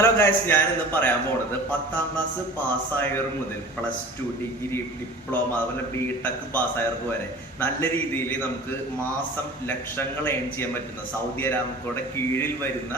Hello guys ഞാൻ ഇന്ന് പറയാൻ പോണത് പത്താം ക്ലാസ് പാസ്സായവർ മുതൽ പ്ലസ് ടു ഡിഗ്രി ഡിപ്ലോമ അതുപോലെ ബി ടെക് പാസ്സായവർക്ക് വരെ നല്ല രീതിയിൽ നമുക്ക് മാസം ലക്ഷങ്ങൾ ഏൺ ചെയ്യാൻ പറ്റുന്ന സൗദി അരാമക്കോടെ കീഴിൽ വരുന്ന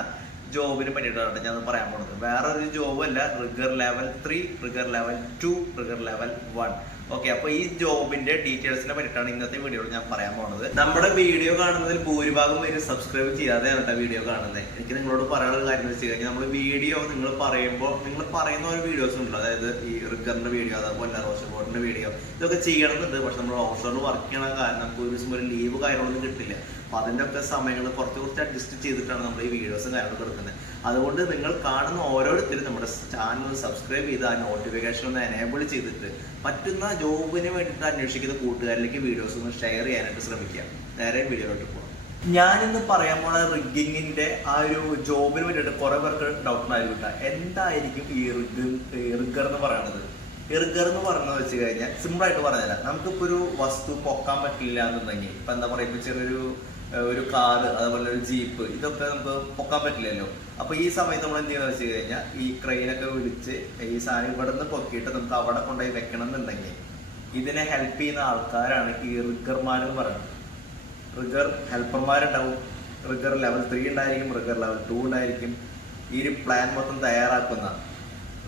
ജോബിന് പറ്റിയിട്ടാണ് ഞാൻ പറയാൻ പോണത്. വേറൊരു ജോബ് അല്ല rigger level three rigger level two rigger level one okay അപ്പൊ ഈ ജോബിന്റെ ഡീറ്റെയിൽസിനെ പറ്റിയിട്ടാണ് ഇന്നത്തെ വീഡിയോയിൽ ഞാൻ പറയാൻ പോണത്. നമ്മുടെ വീഡിയോ കാണുന്നതിൽ ഭൂരിഭാഗം പേര് സബ്സ്ക്രൈബ് ചെയ്യാതെയാണ് കേട്ടോ വീഡിയോ കാണുന്നത് എനിക്ക് നിങ്ങളോട് പറയാനുള്ള കാര്യം വെച്ച് കഴിഞ്ഞാൽ നമ്മൾ വീഡിയോ നിങ്ങൾ പറയുമ്പോൾ നിങ്ങൾ പറയുന്ന ഒരു വീഡിയോസ് ഉണ്ടല്ലോ. അതായത് ഈ റിക്കറിന്റെ വീഡിയോ അതേപോലെ റോഷൻ ബോർഡിന്റെ വീഡിയോ ഇതൊക്കെ ചെയ്യണമെന്നുണ്ട്. പക്ഷെ നമ്മൾ ഓഫീസറിൽ വർക്ക് ചെയ്യണ കാരണം നമുക്ക് ഒരു ദിവസം ഒരു ലീവ് കാര്യങ്ങളൊന്നും കിട്ടില്ല. അപ്പൊ അതിന്റെ ഒക്കെ സമയങ്ങൾ കുറച്ച് കുറച്ച് അഡ്ജസ്റ്റ് ചെയ്തിട്ടാണ് നമ്മൾ ഈ വീഡിയോസും കാര്യങ്ങളൊക്കെ എടുക്കുന്നത്. അതുകൊണ്ട് നിങ്ങൾ കാണുന്ന ഓരോരുത്തരും നമ്മുടെ ചാനൽ സബ്സ്ക്രൈബ് ചെയ്ത് ആ നോട്ടിഫിക്കേഷൻ ഒന്ന് എനേബിൾ ചെയ്തിട്ട് പറ്റുന്ന ജോബിന് വേണ്ടിയിട്ട് അന്വേഷിക്കുന്ന കൂട്ടുകാരിലേക്ക് വീഡിയോസ് ഒന്ന് ഷെയർ ചെയ്യാനായിട്ട് ശ്രമിക്കുക. നേരെ വീഡിയോയിലോട്ട് പോകാം ഞാനിന്ന് പറയാൻ പോണ റിഗിങ്ങിന്റെ ആ ഒരു ജോബിന് വേണ്ടിയിട്ട് കുറെ പേർക്ക് ഡൗട്ട് ഉണ്ടായിരിക്കും എന്തായിരിക്കും ഈ റിഗ് റിഗർ എന്ന് പറയുന്നത് ഇറുഗർ എന്ന് പറഞ്ഞു വെച്ച് കഴിഞ്ഞാൽ സിമ്പിൾ ആയിട്ട് പറഞ്ഞുതരാം. നമുക്കിപ്പോ ഒരു വസ്തു പൊക്കാൻ പറ്റില്ല എന്നുണ്ടെങ്കിൽ ഇപ്പൊ എന്താ പറയുക ചെറിയൊരു ഒരു കാറ് അതുപോലെ ഒരു ജീപ്പ് ഇതൊക്കെ നമുക്ക് പൊക്കാൻ പറ്റില്ലല്ലോ. അപ്പൊ ഈ സമയത്ത് നമ്മൾ എന്ത് ചെയ്യണമെന്ന് വെച്ച് കഴിഞ്ഞാൽ ഈ ക്രെയിനൊക്കെ വിളിച്ച് ഈ സാധനം ഇവിടെ നിന്ന് പൊക്കിയിട്ട് നമുക്ക് അവിടെ കൊണ്ടുപോയി വെക്കണം എന്നുണ്ടെങ്കിൽ ഇതിനെ ഹെൽപ്പ് ചെയ്യുന്ന ആൾക്കാരാണ് ഈ റിഗർമാർ എന്ന് പറയുന്നത്. റിഗർ ഹെൽപ്പർമാരുണ്ടാവും റിഗർ ലെവൽ ത്രീ ഉണ്ടായിരിക്കും റിഗർ ലെവൽ ടു ഉണ്ടായിരിക്കും. ഈ ഒരു പ്ലാൻ മൊത്തം തയ്യാറാക്കുന്ന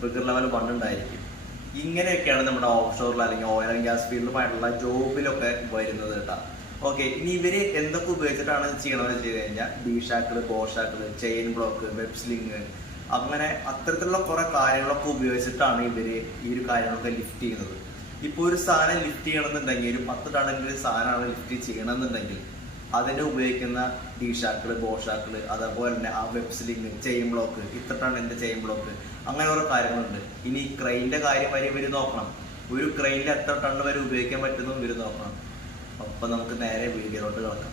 റിഗർ ലെവൽ വൺ ഉണ്ടായിരിക്കും. ഇങ്ങനെയൊക്കെയാണ് നമ്മുടെ ഓഫ് ഷോറിൽ അല്ലെങ്കിൽ ഓയിൽ ആൻഡ് ഗ്യാസ് ഫീൽഡുമായിട്ടുള്ള ജോബിലൊക്കെ വരുന്നത് കേട്ടോ. ഓക്കെ ഇനി ഇവർ എന്തൊക്കെ ഉപയോഗിച്ചിട്ടാണ് ചെയ്യണമെന്ന് വെച്ച് കഴിഞ്ഞാൽ B shackle bow shackle chain block web sling അങ്ങനെ അത്തരത്തിലുള്ള കുറെ കാര്യങ്ങളൊക്കെ ഉപയോഗിച്ചിട്ടാണ് ഇവർ ഈ ഒരു കാര്യങ്ങളൊക്കെ ലിഫ്റ്റ് ചെയ്യുന്നത്. ഇപ്പൊ ഒരു സാധനം ലിഫ്റ്റ് ചെയ്യണമെന്നുണ്ടെങ്കിൽ ഒരു പത്ത് ടണ്ണെങ്കിൽ ഒരു സാധനമാണ് ലിഫ്റ്റ് ചെയ്യണമെന്നുണ്ടെങ്കിൽ അതിന് ഉപയോഗിക്കുന്ന ഡീഷാക്കൾ ബോഷാക്കൾ അതേപോലെ തന്നെ ആ വെബ് സ്ലിങ് ചെയിൻ ബ്ലോക്ക് ഇത്ര ടണ്ണിന്റെ ചെയിൻ ബ്ലോക്ക് അങ്ങനെ ഓരോ കാര്യങ്ങളുണ്ട്. ഇനി ക്രെയിന്റെ കാര്യം വരെ ഇവർ നോക്കണം. ഒരു ക്രെയിനിൽ എത്ര ടണ്ണ് വരെ ഉപയോഗിക്കാൻ പറ്റുന്നു ഇവർ നോക്കണം. അപ്പൊ നമുക്ക് നേരെ വീഡിയോയിലോട്ട് കിടക്കാം.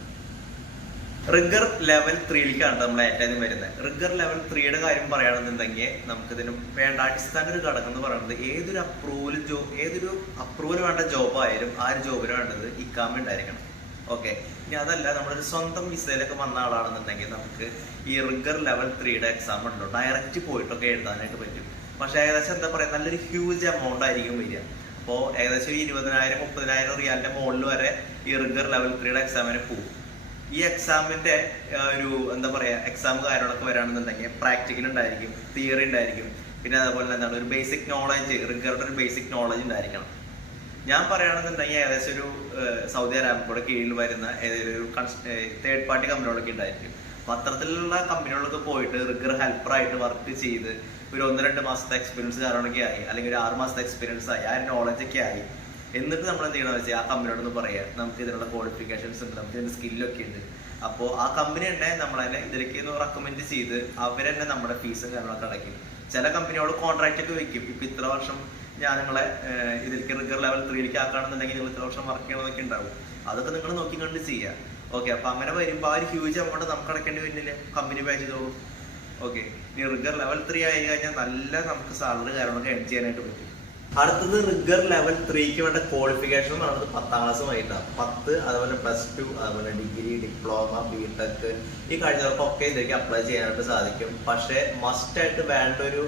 റിഗർ ലെവൽ ത്രീയിലേക്കാണ് നമ്മൾ ഏറ്റവും വരുന്നത്. റിഗർ ലെവൽ ത്രീയുടെ കാര്യം പറയുകയാണെന്നുണ്ടെങ്കിൽ നമുക്കിതിന് വേണ്ട അടിസ്ഥാന ഒരു ഘടകം എന്ന് പറയുന്നത് ഏതൊരു അപ്രൂവൽ ജോ ഏതൊരു അപ്രൂവൽ വേണ്ട ജോബ് ആയാലും ആ ഒരു ജോബിന് വേണ്ടത് ഇക്കാമ ഉണ്ടായിരിക്കണം. ഓക്കെ ഇനി അതല്ല നമ്മളൊരു സ്വന്തം വിസയിലൊക്കെ വന്ന ആളാണെന്നുണ്ടെങ്കിൽ നമുക്ക് ഈ റിഗർ ലെവൽ ത്രീയുടെ എക്സാം ഉണ്ടോ? ഡയറക്റ്റ് പോയിട്ടൊക്കെ എഴുതാനായിട്ട് പറ്റും. പക്ഷെ ഏകദേശം എന്താ പറയുക നല്ലൊരു ഹ്യൂജ് എമൗണ്ട് ആയിരിക്കും വരിക. അപ്പോൾ ഏകദേശം ഇരുപതിനായിരം മുപ്പതിനായിരം റിയാലിന്റെ മുകളിൽ വരെ ഈ റിഗർ ലെവൽ ത്രീയുടെ എക്സാമിന് പോകും ഈ എക്സാമിന്റെ ഒരു എന്താ പറയാ എക്സാം കാര്യങ്ങളൊക്കെ വരാണെന്നുണ്ടെങ്കിൽ പ്രാക്ടിക്കൽ ഉണ്ടായിരിക്കും തിയറി ഉണ്ടായിരിക്കും. പിന്നെ അതുപോലെ എന്താണ് ഒരു ബേസിക് നോളജ് റിഗറുടെ ഒരു ബേസിക് നോളജ് ഉണ്ടായിരിക്കണം. ഞാൻ പറയുകയാണെന്നുണ്ടെങ്കിൽ ഏകദേശം ഒരു സൗദി അറേബ്യയുടെ കീഴിൽ വരുന്ന ഏതെങ്കിലും ഒരു തേർഡ് പാർട്ടി കമ്പനികളൊക്കെ ഉണ്ടായിരിക്കും. പത്രത്തിലുള്ള കമ്പനികളൊക്കെ പോയിട്ട് റിഗർ ഹെൽപ്പറായിട്ട് വർക്ക് ചെയ്ത് ഒരു ഒന്ന് രണ്ട് മാസത്തെ എക്സ്പീരിയൻസ് കാര്യങ്ങളൊക്കെ ആയി അല്ലെങ്കിൽ ഒരു ആറ് മാസത്തെ എക്സ്പീരിയൻസ് ആയി ആ നോളജ് ഒക്കെ ആയി. എന്നിട്ട് നമ്മൾ എന്ത് ചെയ്യണമെന്ന് വെച്ചാൽ ആ കമ്പനിയോടൊന്ന് പറയാം. നമുക്ക് ഇതിനുള്ള ക്വാളിഫിക്കേഷൻസ് ഉണ്ട് നമുക്ക് ഇതിന്റെ സ്കില്ലൊക്കെ ഉണ്ട്. അപ്പോൾ ആ കമ്പനി തന്നെ നമ്മളതിനെ ഇതിലേക്ക് ഒന്ന് റെക്കമെൻഡ് ചെയ്ത് അവർ അവരെന്നെ നമ്മുടെ ഫീസും കാര്യങ്ങളൊക്കെ അടയ്ക്കും. ചില കമ്പനിയോട് കോൺട്രാക്റ്റ് ഒക്കെ വെക്കും. ഇപ്പൊ ഇത്ര വർഷം ഞാൻ നിങ്ങളെ ഇതിലേക്ക് റിഗർ ലെവൽ ത്രീയിലേക്ക് ആക്കുകയാണെന്നുണ്ടെങ്കിൽ നിങ്ങൾ ഇത്ര വർഷം വർക്ക് ചെയ്യണമെന്നൊക്കെ ഉണ്ടാവും. അതൊക്കെ നിങ്ങൾ നോക്കി കണ്ട് ചെയ്യാം. ഓക്കെ അപ്പൊ അങ്ങനെ വരുമ്പോൾ ആ ഒരു ഹ്യൂജ് എമൗണ്ട് നമുക്ക് അടയ്ക്കേണ്ടി വരുന്നില്ല? കമ്പനി പേ ചെയ്തോളൂ. ഓക്കെ ഇനി റിഗർ ലെവൽ ത്രീ ആയി കഴിഞ്ഞാൽ നല്ല നമുക്ക് സാലറി കാര്യങ്ങളൊക്കെ എഡ് ചെയ്യാനായിട്ട് പറ്റും. അടുത്തത് റിഗർ ലെവൽ ത്രീക്ക് വേണ്ട ക്വാളിഫിക്കേഷൻ എന്ന് പറയുന്നത് പത്താം ക്ലാസ് വൈകിട്ടാണ് പത്ത് അതുപോലെ പ്ലസ് ടു അതുപോലെ ഡിഗ്രി ഡിപ്ലോമ ബി ടെക് ഈ കഴിഞ്ഞവർക്കൊക്കെ ഇതിലേക്ക് അപ്ലൈ ചെയ്യാനായിട്ട് സാധിക്കും. പക്ഷേ മസ്റ്റ് ആയിട്ട് വേണ്ട ഒരു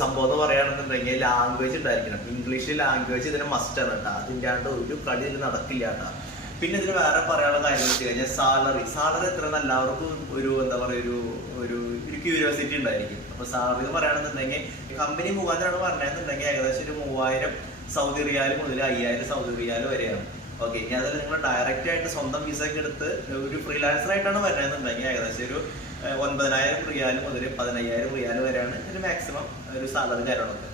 സംഭവം എന്ന് പറയുകയാണെന്നുണ്ടെങ്കിൽ ലാംഗ്വേജ് ഉണ്ടായിരിക്കണം. ഇംഗ്ലീഷ് ലാംഗ്വേജ് ഇതിന് ആണ് കേട്ടോ. അതിന്റെ ഒരു കളി ഇതിൽ നടക്കില്ല കേട്ടോ. പിന്നെ ഇതിന് വേറെ പറയാനുള്ള കാര്യം വെച്ച് കഴിഞ്ഞാൽ സാലറി സാലറി എത്ര എല്ലാവർക്കും ഒരു എന്താ പറയുക ഒരു ഒരു ക്യൂരിയോസിറ്റി ഉണ്ടായിരിക്കും. അപ്പൊ സാലറി എന്ന് പറയുകയാണെന്നുണ്ടെങ്കിൽ കമ്പനി മുഖാന്തരമാണ് പറഞ്ഞതെന്നുണ്ടെങ്കിൽ ഏകദേശം ഒരു മൂവായിരം സൗദി റിയാൽ മുതൽ അയ്യായിരം സൗദി റിയാൽ വരെയാണ്. ഓക്കെ ഇനി അതിൽ നിങ്ങൾ ഡയറക്റ്റ് ആയിട്ട് സ്വന്തം വിസ എടുത്ത് ഒരു ഫ്രീലാൻസർ ആയിട്ടാണ് വരുന്നതെന്നുണ്ടെങ്കിൽ ഏകദേശം ഒരു ഒൻപതിനായിരം റിയാൽ മുതൽ പതിനയ്യായിരം റിയാൽ വരെയാണ് ഇതിന് മാക്സിമം ഒരു സാലറി കാര്യങ്ങളൊക്കെ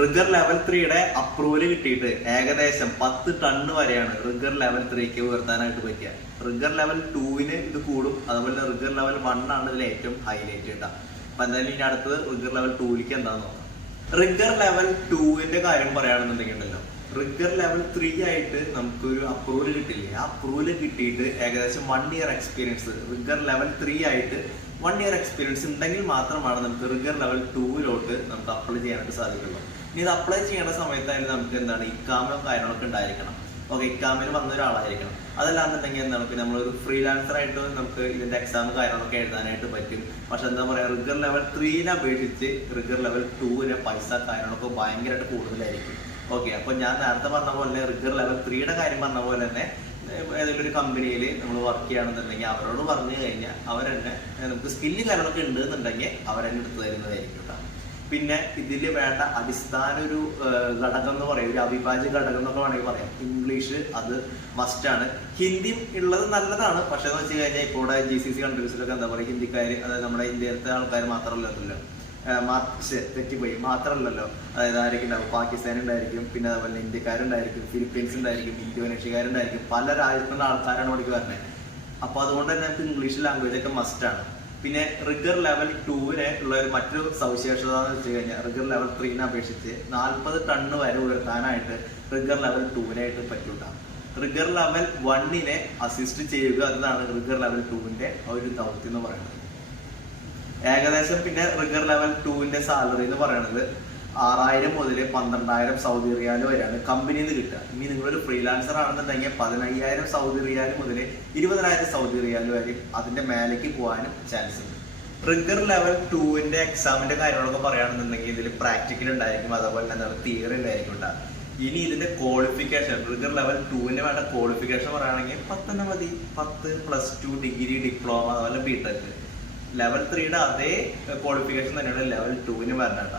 റിഗർ ലെവൽ ത്രീയുടെ അപ്രൂവൽ കിട്ടിയിട്ട് ഏകദേശം പത്ത് ടണ്ണ് വരെയാണ് റിഗർ ലെവൽ ത്രീക്ക് ഉയർത്താനായിട്ട് പറ്റുക. റിഗർ ലെവൽ ടൂവിന് ഇത് കൂടും. അതുപോലെ റിഗർ ലെവൽ വൺ ആണ് ഇതിൽ ഏറ്റവും ഹൈലൈറ്റ് കേട്ടോ അപ്പൊ എന്തായാലും അടുത്തത് റിഗർ ലെവൽ ടൂവിലേക്ക് എന്താന്ന് റിഗർ ലെവൽ ടൂവിന്റെ കാര്യം പറയുകയാണെന്നുണ്ടെങ്കിൽ ഉണ്ടല്ലോ റിഗർ ലെവൽ ത്രീ ആയിട്ട് നമുക്കൊരു അപ്രൂവൽ കിട്ടില്ലേ? ആ അപ്രൂവൽ കിട്ടിയിട്ട് ഏകദേശം one year experience rigger level three ആയിട്ട് വൺ ഇയർ എക്സ്പീരിയൻസ് ഉണ്ടെങ്കിൽ മാത്രമാണ് നമുക്ക് റിഗർ ലെവൽ ടൂവിലോട്ട് നമുക്ക് അപ്ലൈ ചെയ്യാനായിട്ട് സാധിക്കുള്ളൂ. ഇനി ഇത് അപ്ലൈ ചെയ്യേണ്ട സമയത്തായാലും നമുക്ക് എന്താണ് ഇക്കാമോ കാര്യങ്ങളൊക്കെ ഉണ്ടായിരിക്കണം. ഓക്കെ എക്സാമിന് വന്ന ഒരാളായിരിക്കണം. അതല്ലാന്നുണ്ടെങ്കിൽ നമുക്ക് പിന്നെ നമ്മളൊരു ഫ്രീലാൻസർ ആയിട്ട് നമുക്ക് ഇതിന്റെ എക്സാം കാര്യങ്ങളൊക്കെ എഴുതാനായിട്ട് പറ്റും. പക്ഷെ എന്താ പറയാ റിഗർ ലെവൽ ത്രീനെ അപേക്ഷിച്ച് റിഗർ ലെവൽ ടൂവിന് പൈസ കാര്യങ്ങളൊക്കെ ഭയങ്കരമായിട്ട് കൂടുതലായിരിക്കും. ഓക്കെ അപ്പൊ ഞാൻ നേരത്തെ പറഞ്ഞ പോലെ റിഗർ ലെവൽ ത്രീയുടെ കാര്യം പറഞ്ഞ പോലെ തന്നെ ഏതെങ്കിലും ഒരു കമ്പനിയിൽ നമ്മൾ വർക്ക് ചെയ്യുകയാണെന്നുണ്ടെങ്കിൽ അവരോട് പറഞ്ഞു കഴിഞ്ഞാൽ അവരെന്നെ നമുക്ക് സ്കില്ല് കാര്യങ്ങളൊക്കെ ഉണ്ട് എന്നുണ്ടെങ്കിൽ അവരെന്നെ എടുത്തു തരുന്നതായിരിക്കും കേട്ടോ പിന്നെ ഇതിൽ വേണ്ട അടിസ്ഥാന ഒരു ഘടകം എന്ന് പറയും. ഒരു അവിഭാജ്യ ഘടകം എന്നൊക്കെ വേണമെങ്കിൽ പറയാം. ഇംഗ്ലീഷ് അത് മസ്റ്റാണ് ഹിന്ദിയും ഉള്ളത് നല്ലതാണ്. പക്ഷെ എന്ന് വെച്ച് കഴിഞ്ഞാൽ ഇപ്പോൾ ഇവിടെ ജി സി സി കൺട്രീസിലൊക്കെ എന്താ പറയുക ഹിന്ദിക്കാർ അതായത് നമ്മുടെ ഇന്ത്യയിലത്തെ ആൾക്കാർ മാത്രമല്ലല്ലോ. തെറ്റിപ്പോയി. മാത്രമല്ലല്ലോ. അതായത് ആരൊക്കെ ഉണ്ടാവും? പാകിസ്ഥാൻ ഉണ്ടായിരിക്കും പിന്നെ അതുപോലെ ഇന്ത്യക്കാരുണ്ടായിരിക്കും. ഫിലിപ്പീൻസ് ഉണ്ടായിരിക്കും ഇന്തോനേഷ്യക്കാരുണ്ടായിരിക്കും. പല രാജ്യത്തുള്ള ആൾക്കാരാണ് ഇവിടേക്ക് വരുന്നത്. അപ്പൊ അതുകൊണ്ട് തന്നെ ഇംഗ്ലീഷ് ലാംഗ്വേജ് ഒക്കെ മസ്റ്റ് ആണ്. പിന്നെ റിഗർ ലെവൽ ടൂവിന് ഉള്ള ഒരു മറ്റൊരു സവിശേഷത എന്ന് വെച്ച് കഴിഞ്ഞാൽ റിഗർ ലെവൽ ത്രീനെ അപേക്ഷിച്ച് നാൽപ്പത് ടണ്ണ് വരെ ഉയർത്താനായിട്ട് റിഗർ ലെവൽ ടൂവിനായിട്ട് പറ്റൂട്ട. റിഗർ ലെവൽ വണ്ണിനെ അസിസ്റ്റ് ചെയ്യുക എന്നതാണ് റിഗർ ലെവൽ ടൂവിന്റെ ഒരു ദൗത്യം എന്ന് പറയുന്നത്. ഏകദേശം പിന്നെ റിഗർ ലെവൽ ടൂവിന്റെ സാലറി എന്ന് പറയുന്നത് ആറായിരം മുതൽ പന്ത്രണ്ടായിരം സൗദി റിയാൽ വരെയാണ് കമ്പനിയിൽ നിന്ന് കിട്ടുക. ഇനി നിങ്ങളൊരു ഫ്രീലാൻസർ ആണെന്നുണ്ടെങ്കിൽ പതിനയ്യായിരം സൗദി റിയാൽ മുതൽ ഇരുപതിനായിരം സൗദി റിയാൽ വരെ അതിന്റെ മേലേക്ക് പോകാനും ചാൻസ് ഉണ്ട്. ട്രിഗർ ലെവൽ ടൂവിന്റെ എക്സാമിന്റെ കാര്യങ്ങളൊക്കെ പറയുകയാണെന്നുണ്ടെങ്കിൽ ഇതിൽ പ്രാക്ടിക്കൽ ഉണ്ടായിരിക്കും അതേപോലെ തന്നെ തിയറി ഉണ്ടായിരിക്കും. ഇനി ഇതിന്റെ ക്വാളിഫിക്കേഷൻ ട്രിഗർ ലെവൽ ടൂവിന് വേണ്ട ക്വാളിഫിക്കേഷൻ പറയുകയാണെങ്കിൽ പത്തെണ്ണം മതി. പത്ത് പ്ലസ് ടു ഡിഗ്രി ഡിപ്ലോമ അതുപോലെ ബിടെക് ലെവൽ ത്രീയുടെ അതേ ക്വാളിഫിക്കേഷൻ തന്നെയാണ് ലെവൽ ടുവിന് വരേണ്ട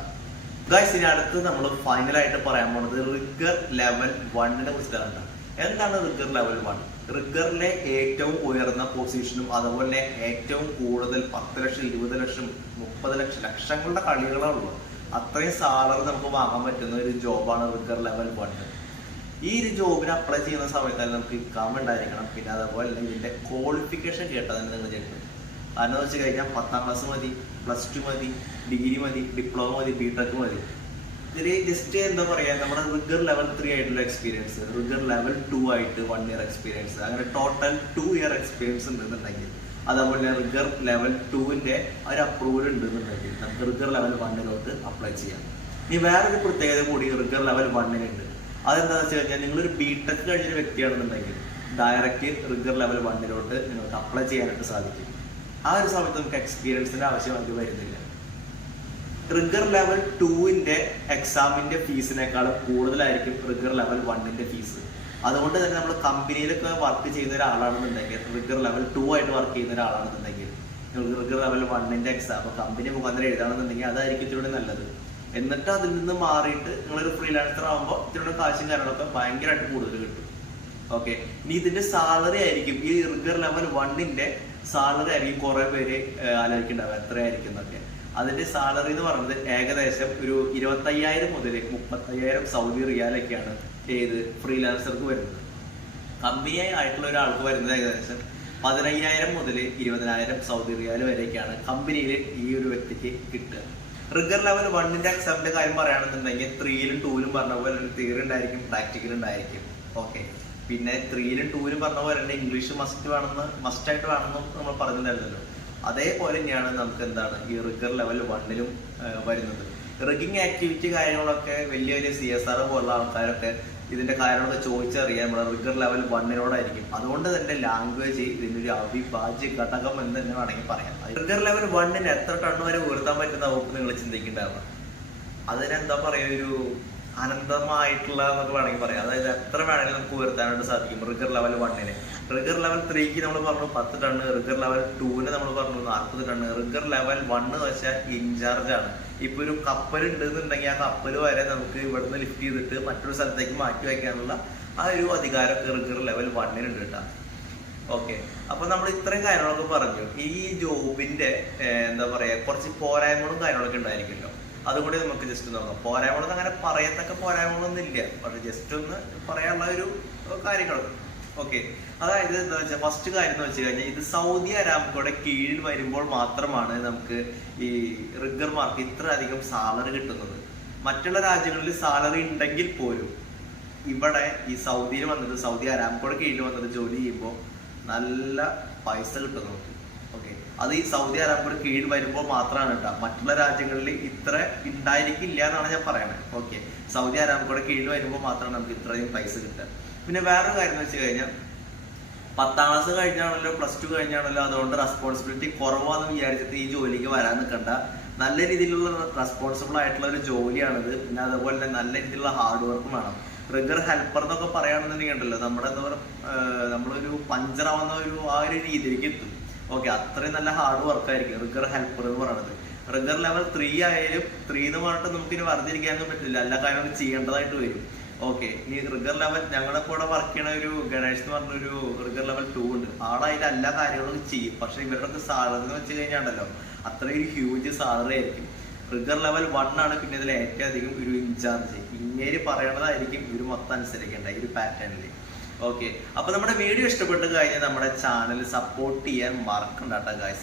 ഗൈസ് ഇനി അടുത്ത് നമ്മൾ ഫൈനലായിട്ട് പറയാൻ പോണത് റിഗർ ലെവൽ വണ്ണിനെ കുറിച്ചിട്ടാണ് എന്താണ് റിഗർ ലെവൽ വൺ റിഗറിലെ ഏറ്റവും ഉയർന്ന പൊസിഷനും അതുപോലെ ഏറ്റവും കൂടുതൽ പത്ത് ലക്ഷം ഇരുപത് ലക്ഷം മുപ്പത് ലക്ഷം ലക്ഷങ്ങളുടെ കളികളുള്ളൂ അത്രയും സാലറി നമുക്ക് വാങ്ങാൻ പറ്റുന്ന ഒരു ജോബാണ് റിഗർ ലെവൽ വൺ ഈ ഒരു ജോബിന് അപ്ലൈ ചെയ്യുന്ന സമയത്ത് നമുക്ക് ഇൻകം ഉണ്ടായിരിക്കണം. പിന്നെ അതുപോലെ ഇതിന്റെ ക്വാളിഫിക്കേഷൻ കേട്ടാൽ തന്നെ നിങ്ങൾ ചെയ്യണം കാരണം വെച്ച് കഴിഞ്ഞാൽ പത്താം ക്ലാസ് മതി പ്ലസ് ടു മതി ഡിഗ്രി മതി ഡിപ്ലോമ മതി ബിടെക് മതി. ഇതിൽ ജസ്റ്റ് എന്താ പറയാ നമ്മുടെ റിഗർ ലെവൽ ത്രീ ആയിട്ടുള്ള എക്സ്പീരിയൻസ് റിഗർ ലെവൽ ടു ആയിട്ട് വൺ ഇയർ എക്സ്പീരിയൻസ് അങ്ങനെ ടോട്ടൽ ടു ഇയർ എക്സ്പീരിയൻസ് ഉണ്ടെന്നുണ്ടെങ്കിൽ അതേപോലെ റിഗർ ലെവൽ ടുവിന്റെ ഒരു അപ്രൂവൽ ഉണ്ടെന്നുണ്ടെങ്കിൽ നമുക്ക് റിഗർ ലെവൽ വണ്ണിലോട്ട് അപ്ലൈ ചെയ്യാം. ഇനി വേറൊരു പ്രത്യേകത കൂടി റിഗർ ലെവൽ വണ്ണിനുണ്ട് അതെന്താണെന്ന് വെച്ച് കഴിഞ്ഞാൽ നിങ്ങളൊരു ബി ടെക് കഴിഞ്ഞൊരു വ്യക്തിയാണെന്നുണ്ടെങ്കിൽ ഡയറക്റ്റ് റിഗർ ലെവൽ വണ്ണിലോട്ട് നിങ്ങൾക്ക് അപ്ലൈ ചെയ്യാനായിട്ട് സാധിക്കും. ആ ഒരു സമയത്ത് നമുക്ക് എക്സ്പീരിയൻസിന്റെ ആവശ്യം നമുക്ക് വരുന്നില്ല. റിഗർ ലെവൽ ടുവിന്റെ എക്സാമിന്റെ ഫീസിനേക്കാളും കൂടുതലായിരിക്കും ട്രിഗർ ലെവൽ വണ്ണിന്റെ ഫീസ് അതുകൊണ്ട് തന്നെ നമ്മൾ കമ്പനിയിലൊക്കെ വർക്ക് ചെയ്യുന്ന ഒരാളാണെന്നുണ്ടെങ്കിൽ ട്രിഗർ ലെവൽ ടു ആയിട്ട് വർക്ക് ചെയ്യുന്ന ഒരാളാണെന്നുണ്ടെങ്കിൽ ട്രിഗർ ലെവൽ വണ്ണിന്റെ എക്സാം കമ്പനി മുഖാന്തരം എഴുതാണെന്നുണ്ടെങ്കിൽ അതായിരിക്കും ഇതിലൂടെ നല്ലത്. എന്നിട്ട് അതിൽ നിന്ന് മാറിയിട്ട് നിങ്ങളൊരു ഫ്രീലാൻസർ ആകുമ്പോൾ ഇതിലൂടെ കാശും കാര്യങ്ങളൊക്കെ ഭയങ്കരമായിട്ട് കൂടുതൽ കിട്ടും. ഓക്കെ ഇനി ഇതിന്റെ സാലറി ആയിരിക്കും. ഈ റിഗർ ലെവൽ വണ്ണിന്റെ സാലറി ആയിരിക്കും കുറെ പേര് ഏഹ്, ആലോചിക്കുന്നുണ്ടാവുക എത്രയായിരിക്കും എന്നൊക്കെ. അതിന്റെ സാലറി എന്ന് പറയുന്നത് ഏകദേശം ഒരു ഇരുപത്തയ്യായിരം മുതൽ മുപ്പത്തയ്യായിരം സൗദി റിയാലൊക്കെയാണ് ഏത് ഫ്രീലാൻസർക്ക് വരുന്നത്. കമ്പനി ആയിട്ടുള്ള ഒരാൾക്ക് വരുന്നത് ഏകദേശം പതിനയ്യായിരം മുതൽ ഇരുപതിനായിരം സൗദി റിയാൽ വരെയൊക്കെയാണ് കമ്പനിയിൽ ഈ ഒരു വ്യക്തിക്ക് കിട്ടുക. റിഗർ ലെവൽ വണ്ണിന്റെ എക്സാമിന്റെ കാര്യം പറയുകയാണെന്നുണ്ടെങ്കിൽ ത്രീയിലും ടൂവിലും പറഞ്ഞ പോലെ തിയറി ഉണ്ടായിരിക്കും പ്രാക്ടിക്കൽ ഉണ്ടായിരിക്കും. ഓക്കെ പിന്നെ ത്രീയിലും ടൂവിലും പറഞ്ഞ പോലെ തന്നെ ഇംഗ്ലീഷ് മസ്റ്റ് വേണമെന്ന് മസ്റ്റ് ആയിട്ട് വേണമെന്ന് നമ്മൾ പറഞ്ഞിട്ടുണ്ടായിരുന്നല്ലോ അതേപോലെ തന്നെയാണ് നമുക്ക് എന്താണ് ഈ റിഗർ ലെവൽ വണ്ണിലും വരുന്നത്. റിഗിങ് ആക്ടിവിറ്റി കാര്യങ്ങളൊക്കെ വലിയ വലിയ സി എസ് ആർ പോലുള്ള ആൾക്കാരൊക്കെ ഇതിന്റെ കാര്യങ്ങളൊക്കെ ചോദിച്ചറിയാൻ നമ്മുടെ റിഗർ ലെവൽ വണ്ണിനോടായിരിക്കും അതുകൊണ്ട് തന്നെ ലാംഗ്വേജ് ഇതിന്റെ ഒരു അവിഭാജ്യ ഘടകം എന്ന് തന്നെ വേണമെങ്കിൽ പറയാം. റിഗർ ലെവൽ വണ്ണിന് എത്ര ടണ്ണ് വരെ ഉയർത്താൻ പറ്റുന്ന വകുപ്പ് നിങ്ങൾ ചിന്തിക്കേണ്ടതാണ്? അതിനെന്താ പറയാ ഒരു അനന്തമായിട്ടുള്ള എന്നൊക്കെ വേണമെങ്കിൽ പറയാം. അതായത് എത്ര വേണമെങ്കിലും നമുക്ക് ഉയർത്താനായിട്ട് സാധിക്കും റിഗർ ലെവൽ വണ്ണിന് റിഗർ ലെവൽ ത്രീക്ക് നമ്മൾ പറഞ്ഞു പത്ത് ടണ്ണ് റിഗർ ലെവൽ ടൂവിന് നമ്മൾ പറഞ്ഞു നാൽപ്പത് ടണ്ണ് റിഗർ ലെവൽ വണ്ണ് വെച്ചാൽ ഇൻചാർജ് ആണ്. ഇപ്പൊ ഒരു കപ്പൽ ഉണ്ടെന്നുണ്ടെങ്കിൽ ആ കപ്പൽ വരെ നമുക്ക് ഇവിടുന്ന് ലിഫ്റ്റ് ചെയ്തിട്ട് മറ്റൊരു സ്ഥലത്തേക്ക് മാറ്റി വയ്ക്കാനുള്ള ആ ഒരു അധികാരമൊക്കെ റിഗർ ലെവൽ വണ്ണിനുണ്ട് കേട്ടോ. ഓക്കെ അപ്പൊ നമ്മൾ ഇത്രയും കാര്യങ്ങളൊക്കെ പറഞ്ഞു. ഈ ജോബിന്റെ എന്താ പറയാ കുറച്ച് പോരായ്മകളും കാര്യങ്ങളൊക്കെ ഉണ്ടായിരിക്കുമല്ലോ. അതുകൂടി നമുക്ക് ജസ്റ്റ് നോക്കാം. പോരായ്മകൾ അങ്ങനെ പറയത്തക്ക പോരായ്മകളൊന്നും ഇല്ല പക്ഷെ ജസ്റ്റ് ഒന്ന് പറയാനുള്ള ഒരു കാര്യങ്ങൾ ഓക്കെ അതായത് എന്താ വെച്ചാൽ ഫസ്റ്റ് കാര്യം എന്ന് വെച്ച് കഴിഞ്ഞാൽ ഇത് സൗദി അരാംകോയുടെ കീഴിൽ വരുമ്പോൾ മാത്രമാണ് നമുക്ക് ഈ റിഗർമാർക്ക് ഇത്ര അധികം സാലറി കിട്ടുന്നത്. മറ്റുള്ള രാജ്യങ്ങളിൽ സാലറി ഉണ്ടെങ്കിൽ പോലും ഇവിടെ ഈ സൗദിയിൽ വന്നിട്ട് സൗദി അരാംകോയുടെ കീഴിൽ വന്നിട്ട് ജോലി ചെയ്യുമ്പോൾ നല്ല പൈസ കിട്ടും നമുക്ക്. ഓക്കെ അത് ഈ സൗദി അറേബ്യയുടെ കീഴിൽ വരുമ്പോൾ മാത്രമാണ് കേട്ടോ മറ്റുള്ള രാജ്യങ്ങളിൽ ഇത്ര ഉണ്ടായിരിക്കില്ല എന്നാണ് ഞാൻ പറയണത് ഓക്കെ സൗദി അറേബ്യയുടെ കീഴിൽ വരുമ്പോൾ മാത്രമാണ് നമുക്ക് ഇത്രയും പൈസ കിട്ടുക. പിന്നെ വേറൊരു കാര്യം വെച്ച് കഴിഞ്ഞാൽ പത്താം ക്ലാസ് കഴിഞ്ഞാണല്ലോ പ്ലസ് ടു കഴിഞ്ഞാണല്ലോ അതുകൊണ്ട് റെസ്പോൺസിബിലിറ്റി കുറവാന്ന് വിചാരിച്ചിട്ട് ഈ ജോലിക്ക് വരാൻ നിൽക്കണ്ട നല്ല രീതിയിലുള്ള റെസ്പോൺസിബിൾ ആയിട്ടുള്ള ഒരു ജോലിയാണിത്. പിന്നെ അതുപോലെ തന്നെ നല്ല രീതിയിലുള്ള ഹാർഡ് വർക്കും വേണം. റിഗർ ഹെൽപ്പർ എന്നൊക്കെ പറയുകയാണെന്നുണ്ടെങ്കിൽ ഉണ്ടല്ലോ നമ്മുടെ എന്താ പറയുക നമ്മളൊരു പഞ്ചറാവുന്ന ഒരു ആ ഒരു രീതിയിലേക്ക് എത്തും. ഓക്കെ അത്രയും നല്ല ഹാർഡ് വർക്ക് ആയിരിക്കും. റിഗർ ഹെൽപ്പർ എന്ന് പറയുന്നത് റിഗർ ലെവൽ ത്രീ ആയാലും ത്രീ എന്ന് പറഞ്ഞിട്ട് നമുക്കിനി വെറുതെ പറ്റില്ല. എല്ലാ കാര്യങ്ങളും ചെയ്യേണ്ടതായിട്ട് വരും. ഓക്കെ ഈ റിഗർ ലെവൽ ഞങ്ങളുടെ കൂടെ വർക്ക് ചെയ്യണ ഒരു ഗണേഷ് എന്ന് പറഞ്ഞൊരു റിഗർ ലെവൽ ടു ഉണ്ട്. ആളതിന്റെ എല്ലാ കാര്യങ്ങളും ചെയ്യും. പക്ഷെ ഇവരുടെ സാലറി എന്ന് വെച്ച് കഴിഞ്ഞാണ്ടല്ലോ അത്രയും ഹ്യൂജ് സാലറി ആയിരിക്കും. റിഗർ ലെവൽ വൺ ആണ് പിന്നെ ഇതിൽ ഏറ്റവും അധികം ഒരു ഇൻചാർജ് ഇങ്ങേര് പറയണതായിരിക്കും ഇവർ മൊത്തം അനുസരിക്കേണ്ട ഈ ഒരു പാറ്റേണിൽ ഓക്കെ അപ്പൊ നമ്മുടെ വീഡിയോ ഇഷ്ടപ്പെട്ട് കഴിഞ്ഞാൽ നമ്മുടെ ചാനൽ സപ്പോർട്ട് ചെയ്യാൻ മറക്കണ്ട കേട്ടോ ഗായ്സ്